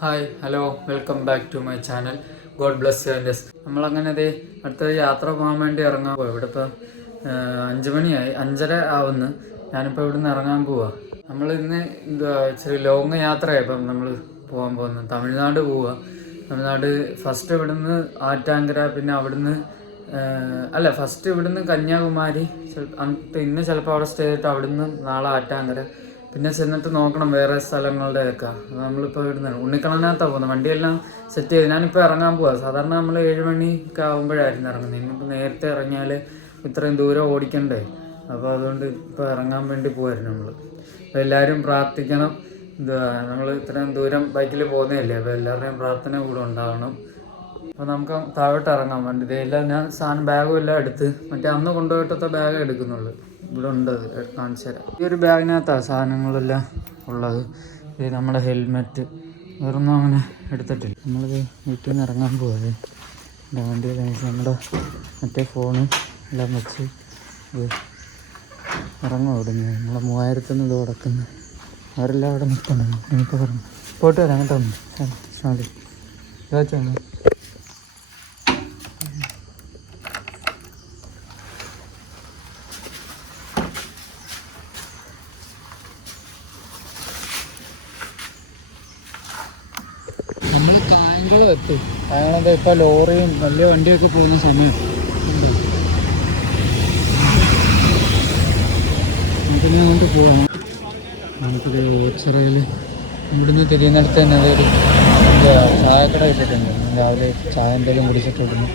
Hi hello welcome back to my channel. God bless you and നമ്മളങ്ങനെ അതേ അടുത്ത യാത്ര പോകാൻ വേണ്ടി ഇറങ്ങാൻ പോവാ. ഇവിടെ ഇപ്പം 5 മണിയായി, 5:30 ആവുന്നു. ഞാനിപ്പോൾ ഇവിടുന്ന് ഇറങ്ങാൻ പോവാ. നമ്മൾ ഇന്ന് ഇച്ചിരി ലോങ് യാത്രയായി. ഇപ്പം നമ്മൾ പോകാൻ പോകുന്നത് തമിഴ്നാട് പോവുക. തമിഴ്നാട് ഫസ്റ്റ് ഇവിടുന്ന് ആറ്റാങ്കര, പിന്നെ അവിടുന്ന് ഫസ്റ്റ് ഇവിടുന്ന് കന്യാകുമാരി, ഇന്ന് ചിലപ്പോൾ അവിടെ സ്റ്റേ ചെയ്തിട്ട് അവിടുന്ന് നാളെ ആറ്റാങ്കര, പിന്നെ ചെന്നിട്ട് നോക്കണം വേറെ സ്ഥലങ്ങളുടെയൊക്കെ. നമ്മളിപ്പോൾ ഇവിടുന്ന് ഉണ്ണിക്കണ്ണനകത്താണ് പോകുന്നത്. വണ്ടിയെല്ലാം സെറ്റ് ചെയ്ത് ഞാനിപ്പോൾ ഇറങ്ങാൻ പോവാം. സാധാരണ നമ്മൾ 7 മണിയൊക്കെ ആകുമ്പോഴായിരുന്നു ഇറങ്ങുന്നത്. ഇന്നിപ്പോൾ നേരത്തെ ഇറങ്ങിയാൽ ഇത്രയും ദൂരം ഓടിക്കണ്ടേ. അപ്പോൾ അതുകൊണ്ട് ഇപ്പോൾ ഇറങ്ങാൻ വേണ്ടി പോവായിരുന്നു നമ്മൾ. അപ്പോൾ എല്ലാവരും പ്രാർത്ഥിക്കണം. നമ്മൾ ഇത്രയും ദൂരം ബൈക്കിൽ പോകുന്നതല്ലേ, അപ്പോൾ എല്ലാവരുടെയും പ്രാർത്ഥന കൂടെ ഉണ്ടാവണം. അപ്പോൾ നമുക്ക് താഴോട്ട് ഇറങ്ങാം. വണ്ടി ഇതെല്ലാം ഞാൻ ബാഗും എല്ലാം എടുത്ത്, മറ്റേ അന്ന് കൊണ്ടുപോയിട്ടത്തെ ബാഗ് എടുക്കുന്നുള്ളൂ. ഇവിടെ ഉണ്ട്, അത് കാണിച്ചു തരാം. ഈ ഒരു ബാഗിനകത്താണ് സാധനങ്ങളെല്ലാം ഉള്ളത്. ഇത് നമ്മുടെ ഹെൽമെറ്റ്, വേറൊന്നും അങ്ങനെ എടുത്തിട്ടില്ല. നമ്മളിത് വീട്ടിൽ നിന്ന് ഇറങ്ങാൻ പോവാതെ വണ്ടിയിൽ നമ്മുടെ മറ്റേ ഫോണ് എല്ലാം വെച്ച് ഇത് ഇറങ്ങും. അവിടെ നിന്ന് നമ്മളെ 3000 ഇത് കിടക്കുന്നു. അവരെല്ലാം അവിടെ നിൽക്കണം. എനിക്കിപ്പോൾ പറഞ്ഞു പോയിട്ട് വരാം കേട്ടോ. സ്റ്റാർട്ട് ചോദിച്ചാണ്. നമ്മൾ കായംകുളം എത്തും. കായംകുളത്ത് ഇപ്പോൾ ലോറിയും വലിയ വണ്ടിയൊക്കെ പോകുന്ന സമയം. നമുക്കിനി അങ്ങോട്ട് പോകണം. നമുക്കൊരു ഓച്ചിറയിൽ ഇവിടുന്ന് തിരിയുന്നിടത്ത് തന്നെ അതൊരു ചായക്കട ഇട്ടിട്ടുണ്ട്. രാവിലെ ചായ എന്തെങ്കിലും കുടിച്ചിട്ട് ഇടുന്നു.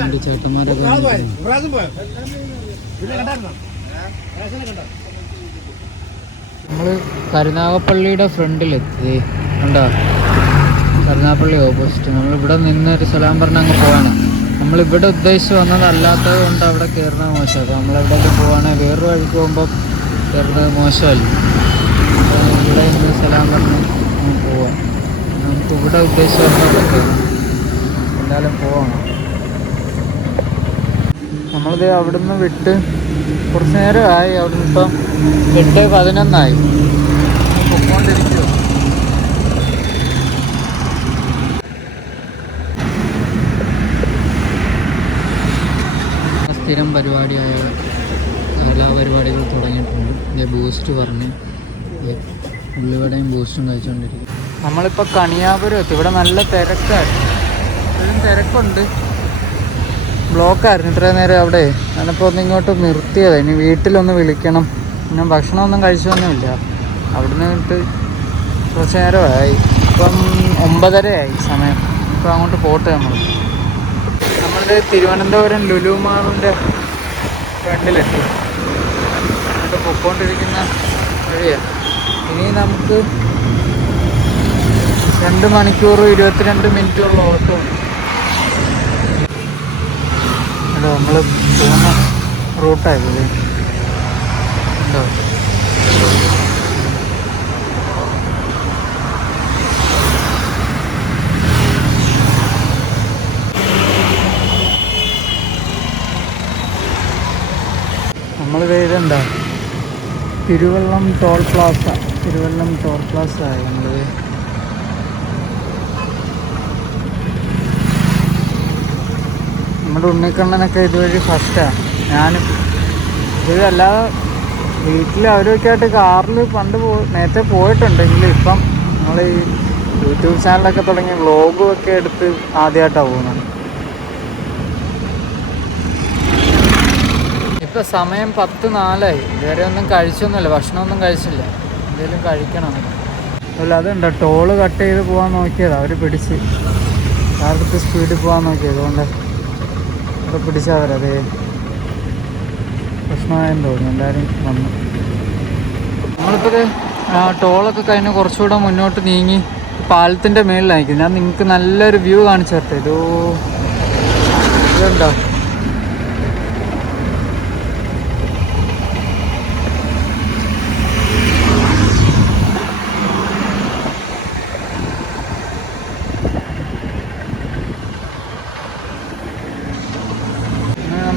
രണ്ട് ചേട്ടന്മാരൊക്കെ നമ്മൾ കരുനാഗപ്പള്ളിയുടെ ഫ്രണ്ടിലെത്തി. ഉണ്ടോ കരുനാഗപ്പള്ളി ഓപ്പോസിറ്റ്. നമ്മളിവിടെ നിന്നൊരു സലാം പറഞ്ഞ് അങ്ങ് പോകണം. നമ്മളിവിടെ ഉദ്ദേശിച്ച് വന്നതല്ലാത്തത് കൊണ്ട് അവിടെ കയറുന്നത് മോശമാണ്. അപ്പോൾ നമ്മളെവിടേക്ക് പോവുകയാണെങ്കിൽ വേറൊരു വഴിക്ക് പോകുമ്പോൾ കയറുന്നത് മോശമല്ല. ഇവിടെ നിന്ന് സലാം പറഞ്ഞ് പോവാം. നമുക്ക് ഇവിടെ ഉദ്ദേശിച്ച് വന്നവിടെ കയറാം. എന്തായാലും പോകണം. നമ്മളിത് അവിടുന്ന് വിട്ട് കുറച്ച് നേരമായി. അവിടുന്ന് ഇപ്പം 8:11 പൊക്കോണ്ടിരിക്കുമോ. സ്ഥിരം പരിപാടിയായ എല്ലാ പരിപാടികളും തുടങ്ങിയിട്ടുണ്ട്. ഇത് ബൂസ്റ്റ് പറഞ്ഞ് ഉള്ളിവടയും ബൂസ്റ്റും കഴിച്ചുകൊണ്ടിരിക്കും. നമ്മളിപ്പോൾ കണിയാപുരം എത്തി. ഇവിടെ നല്ല തിരക്കായിരുന്നു. ഇപ്പോഴും തിരക്കുണ്ട്. ബ്ലോക്കായിരുന്നു ഇത്രയും നേരം അവിടെ. ഞാനിപ്പോൾ ഒന്ന് ഇങ്ങോട്ട് നിർത്തിയത്. ഇനി വീട്ടിലൊന്ന് വിളിക്കണം. പിന്നെ ഭക്ഷണമൊന്നും കഴിച്ചൊന്നുമില്ല. അവിടുന്ന് വിട്ട് കുറച്ച് നേരമായി. ഇപ്പം 9:30 സമയം. ഇപ്പം അങ്ങോട്ട് പോട്ടെ. നമ്മളുടെ തിരുവനന്തപുരം ലുലു മാളിൻ്റെ ഫ്രണ്ടിലെത്തി. അങ്ങോട്ട് പൊയ്ക്കൊണ്ടിരിക്കുന്ന വഴിയാണ്. ഇനി നമുക്ക് 2 മണിക്കൂർ 22 മിനിറ്റുള്ള ഓട്ടോ ഉണ്ട്. നമ്മൾ പോകുന്ന റൂട്ടായത് ഉണ്ടോ. നമ്മളിത് ഇതെന്താ തിരുവല്ലം ടോൾ പ്ലാസ. ആയി നമ്മളിത്. നമ്മുടെ ഉണ്ണിക്കണ്ണനൊക്കെ ഇതുവഴി ഫസ്റ്റാണ്. ഞാനും ഇതല്ലാതെ വീട്ടിൽ അവരൊക്കെ ആയിട്ട് കാറിൽ പണ്ട് നേരത്തെ പോയിട്ടുണ്ടെങ്കിൽ ഇപ്പം നമ്മൾ ഈ യൂട്യൂബ് ചാനലൊക്കെ തുടങ്ങി വ്ളോഗും ഒക്കെ എടുത്ത് ആദ്യമായിട്ടാണ് പോകുന്നത്. ഇപ്പം സമയം 10:04. ഇതുവരെ ഒന്നും കഴിച്ചൊന്നുമില്ല, ഭക്ഷണമൊന്നും കഴിച്ചില്ല. എന്തെങ്കിലും കഴിക്കണം. അല്ല അതുണ്ട്, ടോള് കട്ട് ചെയ്ത് പോകാൻ നോക്കിയത് അവർ പിടിച്ച്. കാർക്ക് സ്പീഡിൽ പോകാൻ നോക്കിയത് കൊണ്ട് ഇവിടെ പിടിച്ചവരതേ പ്രശ്നമായെന്ന് തോന്നുന്നു. എല്ലാവരും വന്നു. നമ്മളിപ്പോൾ ടോളൊക്കെ കഴിഞ്ഞ് കുറച്ചുകൂടെ മുന്നോട്ട് നീങ്ങി പാലത്തിൻ്റെ മേളിലായിരിക്കും. ഞാൻ നിങ്ങൾക്ക് നല്ലൊരു വ്യൂ കാണിച്ചു തരട്ടെ. ഇതുണ്ടോ.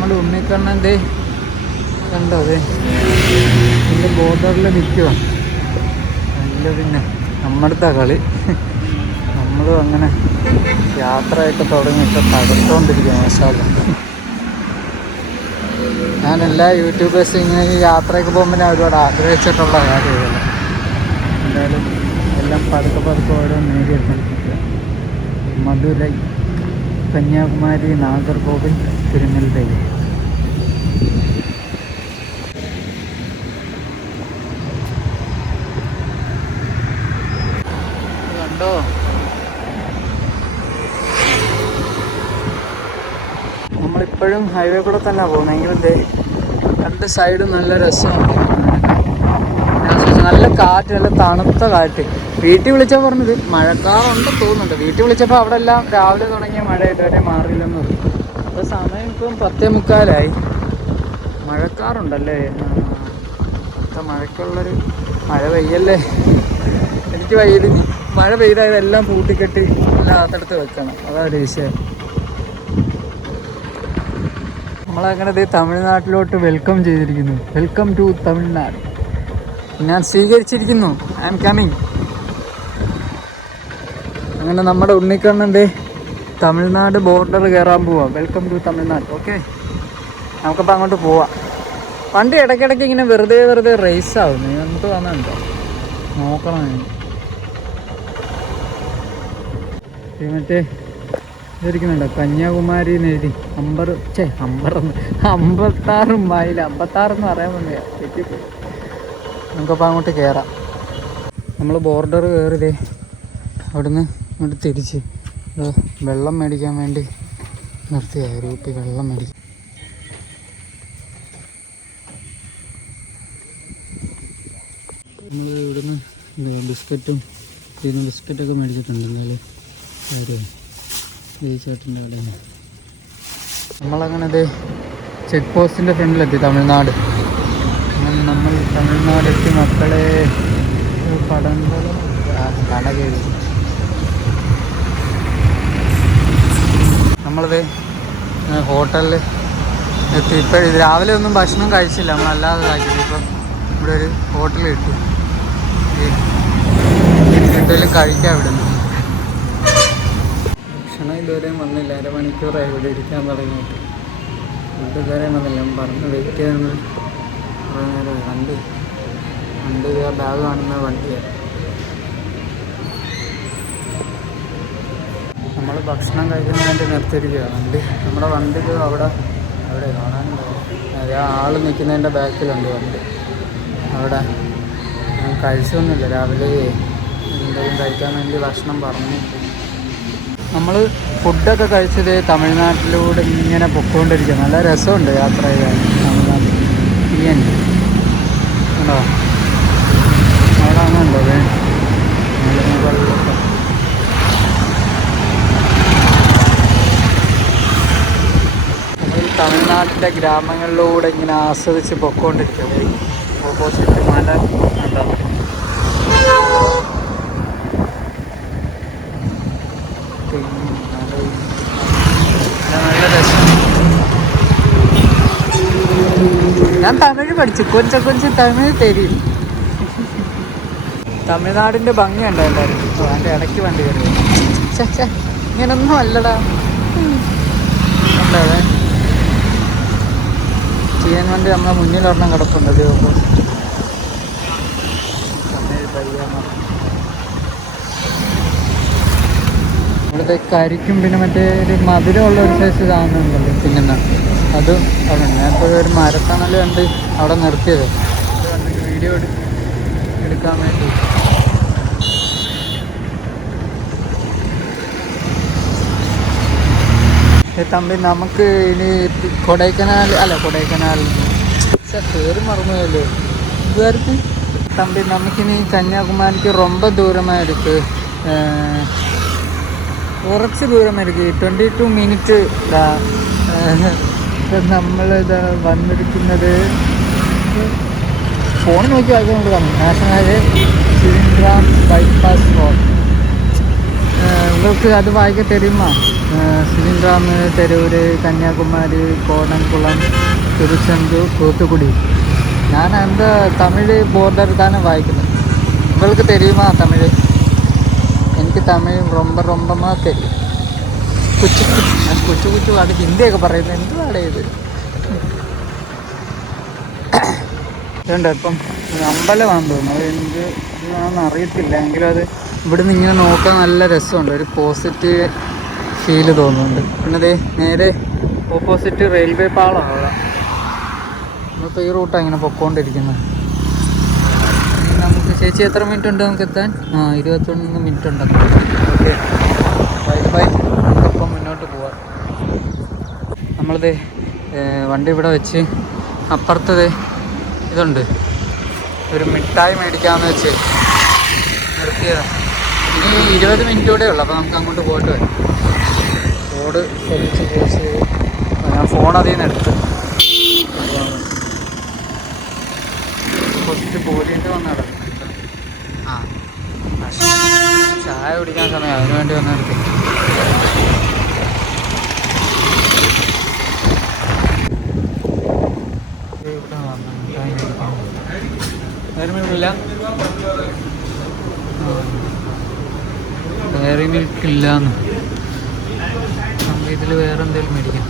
നമ്മുടെ ഉണ്ണിക്കണ്ണൻ്റെ കണ്ടോ അതെ ഇതിൻ്റെ ബോർഡറിൽ നിൽക്കുക. നല്ല പിന്നെ നമ്മുടെ കളി നമ്മളും അങ്ങനെ യാത്രയൊക്കെ തുടങ്ങിയിട്ട് തകർത്തുകൊണ്ടിരിക്കുക. മാഷാഅല്ലാ. ഞാൻ എല്ലാ യൂട്യൂബേഴ്സും ഇങ്ങനെ ഈ യാത്രയൊക്കെ പോകുമ്പോൾ ഞാൻ ഒരുപാട് ആഗ്രഹിച്ചിട്ടുള്ള കാര്യമല്ല. എന്തായാലും എല്ലാം പതുക്കെ പതുക്കെ ഓരോ നേടിയെടുത്തിരിക്കുക. മധുരൈ, കന്യാകുമാരി, നാഗർകോവിൽ, തിരുനെൽവേലി. കണ്ടോ നമ്മളിപ്പോഴും ഹൈവേ കൂടെ തന്നെ പോകുന്നെങ്കിലും രണ്ട് സൈഡും നല്ല രസമാണ്. നല്ല കാറ്റ്, നല്ല തണുത്ത കാറ്റ്. വീട്ടിൽ വിളിച്ചാൽ പറഞ്ഞത് മഴക്കാറുണ്ട് തോന്നുന്നുണ്ട്. വീട്ടിൽ വിളിച്ചപ്പോൾ അവിടെ എല്ലാം രാവിലെ തുടങ്ങിയ മഴ ഇതുവരെ മാറിയില്ലെന്ന് പറഞ്ഞു. അപ്പോൾ സമയം ഇപ്പം 10:45. മഴക്കാറുണ്ടല്ലേ? മഴക്കുള്ളൊരു മഴ പെയ്യല്ലേ. എനിക്ക് വയ്യത് മഴ പെയ്താൽ ഇതെല്ലാം പൂട്ടിക്കെട്ടി എല്ലാം അകത്തെടുത്ത് വെക്കണം. അതൊരു വിഷയം. നമ്മളങ്ങനെ തമിഴ്നാട്ടിലോട്ട് വെൽക്കം ചെയ്തിരിക്കുന്നു. Welcome to Tamil Nadu. ഞാൻ സ്വീകരിച്ചിരിക്കുന്നു. I am coming. അങ്ങനെ നമ്മുടെ ഉണ്ണിക്കണ്ണൻ്റെ തമിഴ്നാട് ബോർഡർ കയറാൻ പോവാം. Welcome to Tamil Nadu. ഓക്കെ, നമുക്കപ്പോൾ അങ്ങോട്ട് പോവാം. വണ്ടി ഇടയ്ക്കിടയ്ക്ക് ഇങ്ങനെ വെറുതെ റേസ് ആവുന്നു. നമുക്ക് വന്നുണ്ടോ നോക്കണം. മറ്റേ ഇരിക്കുന്നുണ്ടോ കന്യാകുമാരി എഴുതി 56 മൈൽ. 56 എന്ന് പറയാൻ വേണ്ടിയാ തെറ്റിപ്പോയി. നമുക്കപ്പോൾ അങ്ങോട്ട് കയറാം. നമ്മൾ ബോർഡർ കയറിയതേ അവിടുന്ന് ഇങ്ങോട്ട് തിരിച്ച് വെള്ളം മേടിക്കാൻ വേണ്ടി നിർത്തിയായി. റൂട്ടിൽ വെള്ളം മേടിക്കും. നമ്മൾ ഇവിടുന്ന് ബിസ്ക്കറ്റും ബിസ്ക്കറ്റൊക്കെ മേടിച്ചിട്ടുണ്ട്. എന്നാലും കാര്യം ഈ ചേട്ടൻ്റെ കടയിൽ നമ്മളങ്ങനെ ചെക്ക് പോസ്റ്റിൻ്റെ ഫ്രണ്ടിലെത്തി തമിഴ്നാട്. അങ്ങനെ നമ്മൾ തമിഴ്നാടെത്തി മക്കളെ. കട കയറി നമ്മളത് ഹോട്ടലിൽ എത്തി. ഇപ്പം രാവിലെ ഒന്നും ഭക്ഷണം കഴിച്ചില്ല, നമ്മളല്ലാതെ കഴിച്ചില്ല. ഇപ്പം ഇവിടെ ഒരു ഹോട്ടൽ കിട്ടി. എന്തെങ്കിലും കഴിക്കാം ഇവിടെ നിന്ന്. ഭക്ഷണം ഇതുവരെയും വന്നില്ല. അരമണിക്കൂറായി ഇവിടെ ഇരിക്കാൻ തുടങ്ങിയിട്ട്. ഫുഡ് ഇതുവരെയും വന്നില്ല. പറഞ്ഞ് വെയിറ്റ് ചെയ്യുന്നത് കുറേ നേരം. വണ്ടി ബാഗ് കാണുന്ന വണ്ടിയാണ്. നമ്മൾ ഭക്ഷണം കഴിക്കാൻ വേണ്ടി നിർത്തിയിരിക്കുകയാണ് വണ്ടി. നമ്മുടെ വണ്ടിക്ക് അവിടെ കാണാനുണ്ടാവും. ആൾ നിൽക്കുന്നതിൻ്റെ ബാക്കിലുണ്ട് വണ്ടി. അവിടെ ഞാൻ കഴിച്ചൊന്നുമില്ല. രാവിലെ എന്തെങ്കിലും കഴിക്കാൻ വേണ്ടി ഭക്ഷണം പറഞ്ഞു. നമ്മൾ ഫുഡൊക്കെ കഴിച്ചത് തമിഴ്നാട്ടിലൂടെ ഇങ്ങനെ പൊയ്ക്കൊണ്ടിരിക്കുക. നല്ല രസമുണ്ട് യാത്ര ചെയ്യാൻ. തമിഴ്നാട്ടിൽ ഉണ്ടോ? അവിടെ അങ്ങുണ്ടോ? നമ്മൾ തമിഴ്നാട്ടിൻ്റെ ഗ്രാമങ്ങളിലൂടെ ഇങ്ങനെ ആസ്വദിച്ച് പൊയ്ക്കൊണ്ടിരിക്കുക. ഓപ്പോസിറ്റ് മല ഉണ്ടോ? നല്ല രസം. ഞാൻ തമിഴ് പഠിച്ചു. കൊഞ്ച് തമിഴ് തരും. തമിഴ്നാടിൻ്റെ ഭംഗിയുണ്ടോ എല്ലാവരും? അതിൻ്റെ ഇടയ്ക്ക് വണ്ടി കയറി. ഇങ്ങനൊന്നും അല്ലടാ. ഉണ്ടോ അതെ ചെയ്യാൻ വേണ്ടി നമ്മളെ മുന്നിലൊരെണ്ണം കിടപ്പുണ്ട്. അത് തമിഴ് പരിയാമ. ഇവിടുത്തെ കരിക്കും പിന്നെ മറ്റേ ഒരു മധുരമുള്ള ഒരു സൈസ് കാണുന്നുണ്ടല്ലോ. പിന്നെ അതും അവിടെ ഞാനിപ്പോൾ ഒരു മരത്തണൽ കണ്ട് അവിടെ നിർത്തിയത്. വീഡിയോ എടുക്കാൻ വേണ്ടി. തമ്പി നമുക്ക് ഇനി കൊടൈക്കനാൽ പേര് മറന്നുപോയല്ലോ ഇതുവരെക്ക്. തമ്പി നമുക്കിനി കന്യാകുമാരിക്ക് ரொம்ப ദൂരമായിരിക്കും. കുറച്ച് ദൂരമായിരിക്കും. 22 മിനിറ്റ്. നമ്മളിത് വന്നിരിക്കുന്നത് ഫോൺ നോക്കി വായിക്കാൻ വേണ്ടി കാണും. നാഷണൽ ഹൈവേ ശിവൻഗ്രാം ബൈപ്പാസ് റോഡ്. உங்களுக்கு அது வாய்க்க தெரியுமா? സിലിൻഡ്രാമ്, തെരൂര്, കന്യാകുമാരി, കോടംകുളം, തിരുച്ചെന്തൂർ, തൂത്തുക്കുടി. ഞാൻ എൻ്റെ തമിഴ് ബോർഡർ തന്നെ വായിക്കുന്നത്. നിങ്ങൾക്ക് தெரியுமா തമിഴ്? എനിക്ക് തമിഴ് ரொம்பமா தெரியும். കൊച്ചു അത് ഹിന്ദിയൊക്കെ പറയുന്നത് എന്തുവാടേ ഇത്? ഇതുണ്ട് ഇപ്പം അമ്പലമാണെന്ന് തോന്നുന്നു. അത് എന്ത് ഇതാണെന്ന് അറിയത്തില്ല. എങ്കിലും അത് ഇവിടുന്ന് ഇങ്ങനെ നോക്കാൻ നല്ല രസമുണ്ട്. ഒരു പോസിറ്റീവ് ഫീല് തോന്നുന്നുണ്ട്. പിന്നെ ദേ നേരെ ഓപ്പോസിറ്റ് റെയിൽവേ പാളമാണ് അവിടെ. നമ്മളിപ്പോൾ ഈ റൂട്ടാണ് ഇങ്ങനെ പൊക്കോണ്ടിരിക്കുന്നത്. നമുക്ക് ചേച്ചി എത്ര മിനിറ്റ് ഉണ്ട് നമുക്ക് എത്താൻ? 21 മിനിറ്റ് ഉണ്ട്. Okay, bye. നമുക്കിപ്പം മുന്നോട്ട് പോവാം. നമ്മളിത് വണ്ടി ഇവിടെ വെച്ച് അപ്പുറത്തത് ഇതുണ്ട്, ഒരു മിഠായി മേടിക്കാമെന്ന് വെച്ച് നിർത്തിയതാണ്. ഇനി 20 മിനിറ്റ് കൂടെ ഉള്ളു. അപ്പോൾ നമുക്ക് അങ്ങോട്ട് പോയിട്ട് വരാം. റോഡ് ശ്രമിച്ച് ക്രോസ് ചെയ്ത് ഞാൻ ഫോൺ അതിൽ നിന്ന് എടുത്ത് ഫസ്റ്റ് പോലീസ് വന്നാണ്. ചായ കുടിക്കാൻ സമയം, അതിനു വേണ്ടി വന്നെടുത്ത്. ഇവിടെ ഡയറി മിൽക്ക് ഇല്ലാന്ന്. നമുക്ക് ഇതിൽ വേറെ എന്തെങ്കിലും മേടിക്കാം.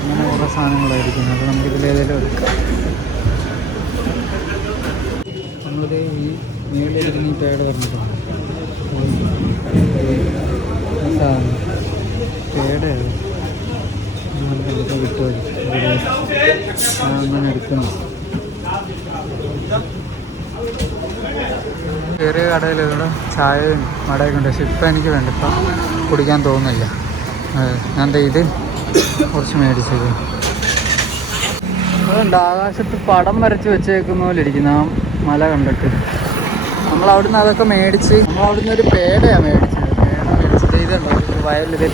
അങ്ങനെ കുറേ സാധനങ്ങളായിരിക്കും. അപ്പോൾ നമുക്കിതിലേതെങ്കിലും എടുക്കാം. നമ്മളിത് ഈ മേളിലിരിക്കുന്ന ഈ പേട് പറഞ്ഞിട്ടുണ്ട്. സാധനം പേട് വിട്ടു അങ്ങനെ എടുക്കണം. ചെറിയ കടയിൽ ഇവിടെ ചായയും വടയൊക്കെ ഉണ്ട്. പക്ഷെ ഇപ്പം എനിക്ക് വേണ്ട, ഇപ്പം കുടിക്കാൻ തോന്നുന്നില്ല. ഞാൻ ഇത് കുറച്ച് മേടിച്ചത്. അതുകൊണ്ട് ആകാശത്ത് പടം വരച്ച് വെച്ചേക്കുന്ന പോലെ ഇരിക്കുന്ന ആ മല കണ്ടിട്ട് നമ്മളവിടുന്ന് അതൊക്കെ മേടിച്ച് നമ്മളവിടുന്ന് ഒരു പേടയാണ് മേടിച്ചത്. പേട മേടിച്ചിട്ട് ഇതുണ്ടോ വയലിൽ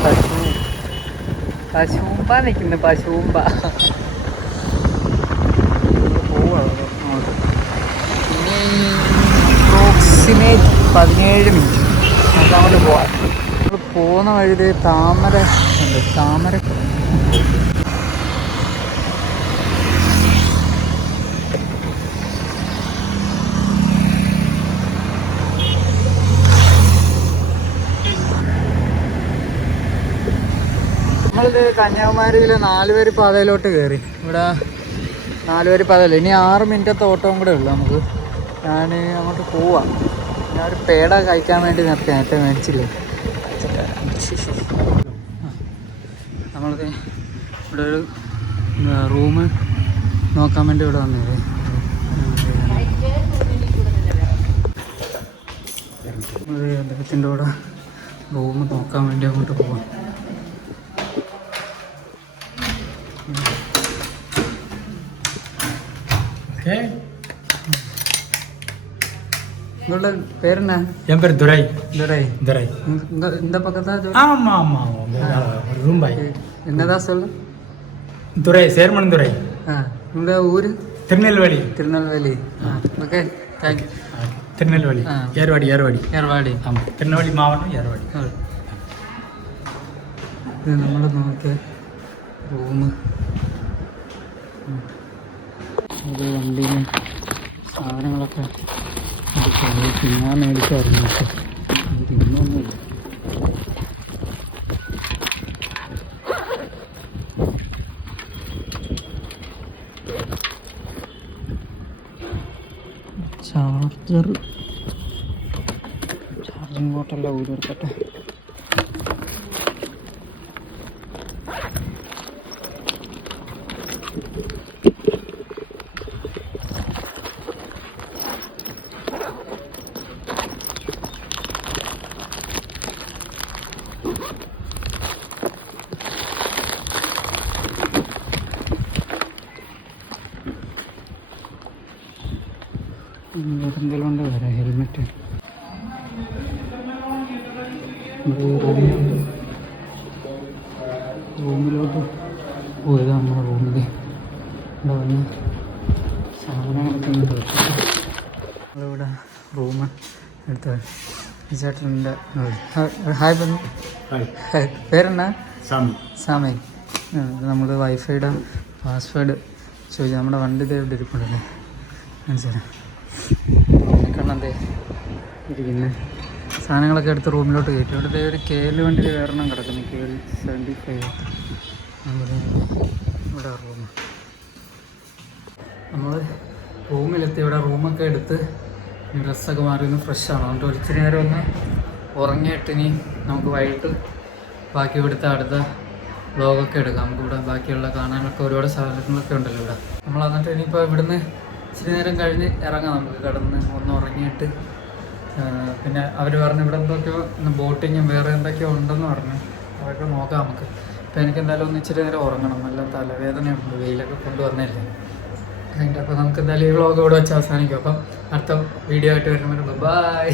പശൂമ്പ നിൽക്കുന്നു. പശൂമ്പ പോവാണ്. ഇനി അപ്രോക്സിമേറ്റ് 17 മിനിറ്റ് നമുക്ക് അങ്ങോട്ട് പോവാം. നമ്മൾ പോകുന്ന വഴിയിൽ താമര ഉണ്ട്. താമര നമ്മളിത് കന്യാകുമാരിയിൽ 4 വരി പാതയിലോട്ട് കയറി. ഇവിടെ 4 വരി പാതയില്ല. ഇനി 6 മിനിറ്റത്തെ ഓട്ടവും കൂടെ ഉള്ളു നമുക്ക്. ഞാൻ അങ്ങോട്ട് പോവാം. ഞാനൊരു പേട കഴിക്കാൻ വേണ്ടി നിർത്തി. നേരത്തെ മേടിച്ചില്ലേ. നമ്മളിത് ഇവിടെ ഒരു റൂം നോക്കാൻ വേണ്ടി ഇവിടെ വന്നത്. അദ്ദേഹത്തിൻ്റെ കൂടെ റൂം നോക്കാൻ വേണ്ടി അങ്ങോട്ട് പോവാം. உங்களோட பேர் என்ன? என் பேர் துரை. துரை. துரை. இந்த பக்கம் தான்? ஆமா ஆமா ரூம் பாய். என்னதான் சொல்லு? துரை, சேர்மன் துரை. உங்க ஊர்? திருநெல்வேலி. திருநெல்வேலி. Okay, thank you. திருநெல்வேலி. ஏர்வாடி. ஏர்வாடி. ஆமாம், திருநெல்வேலி மாவட்டம் ஏர்வாடி. ഇത് നമ്മൾ നോക്കിയ റൂം. ഇത് വണ്ടിയിൽ സാധനങ്ങളൊക്കെ ഞാൻ മേടിച്ചായിരുന്നു. ഇന്നൊന്നുമില്ല. ചാർജിങ് പോർട്ടെല്ലാം ഊരിയെടുക്കട്ടെ. എന്തെങ്കിലും കൊണ്ട് വരാം. ഹെൽമെറ്റ് റൂമിലോട്ട് പോയത്. നമ്മുടെ റൂമിൽ ഇവിടെ വന്ന് സാധനങ്ങളൊക്കെ ഇങ്ങോട്ട് വെക്കും. നമ്മളിവിടെ റൂം എടുത്ത് ഈ ചേട്ടൻ്റെ ഹായ് പറഞ്ഞു. പേരെന്നാ? സാമി. നമ്മൾ വൈഫൈയുടെ പാസ്വേഡ് ചോദിച്ചാൽ നമ്മുടെ വണ്ടി ഇവിടെ ഇരിപ്പുണ്ടല്ലേ മനസ്സിലായി. കണ്ണന്തേ ഇരിക്കുന്നത് സാധനങ്ങളൊക്കെ എടുത്ത് റൂമിലോട്ട് കയറ്റും. ഇവിടുത്തെ ഒരു KL വണ്ടിയിൽ വേറെണ്ണം കിടക്കുന്നു, KL 75. ഇവിടെ റൂം നമ്മൾ റൂമിലെത്തി. ഇവിടെ റൂമൊക്കെ എടുത്ത് ഡ്രസ്സൊക്കെ മാറി ഒന്ന് ഫ്രഷാണ്. അതുകൊണ്ട് ഒരിച്ചിരി നേരം ഒന്ന് ഉറങ്ങിയിട്ട് ഇനി നമുക്ക് വൈകിട്ട് ബാക്കി ഇവിടുത്തെ അടുത്ത വ്ളോഗൊക്കെ എടുക്കാം. നമുക്കിവിടെ ബാക്കിയുള്ള കാണാനൊക്കെ ഒരുപാട് സാധനങ്ങളൊക്കെ ഉണ്ടല്ലോ ഇവിടെ. നമ്മൾ എന്നിട്ട് ഇനിയിപ്പോൾ ഇവിടുന്ന് ഇച്ചിരി നേരം കഴിഞ്ഞ് ഇറങ്ങാം. നമുക്ക് കിടന്ന് ഒന്ന് ഉറങ്ങിയിട്ട് പിന്നെ അവർ പറഞ്ഞു ഇവിടെ എന്തൊക്കെയോ ബോട്ടിങ്ങും വേറെ എന്തൊക്കെയോ ഉണ്ടെന്ന് പറഞ്ഞു. അതൊക്കെ നോക്കാം നമുക്ക്. അപ്പോൾ എനിക്ക് എന്തായാലും ഒന്ന് ഇച്ചിരി നേരം ഉറങ്ങണം, നല്ല തലവേദനയുണ്ട്, വെയിലൊക്കെ കൊണ്ടുവന്നല്ലേ. അപ്പോൾ നമുക്ക് എന്തായാലും ഈ വ്ളോഗ് ഇവിടെ വെച്ച് അവസാനിക്കും. അപ്പം അടുത്ത വീഡിയോ ആയിട്ട് വരുമ്പോൾ ബൈ.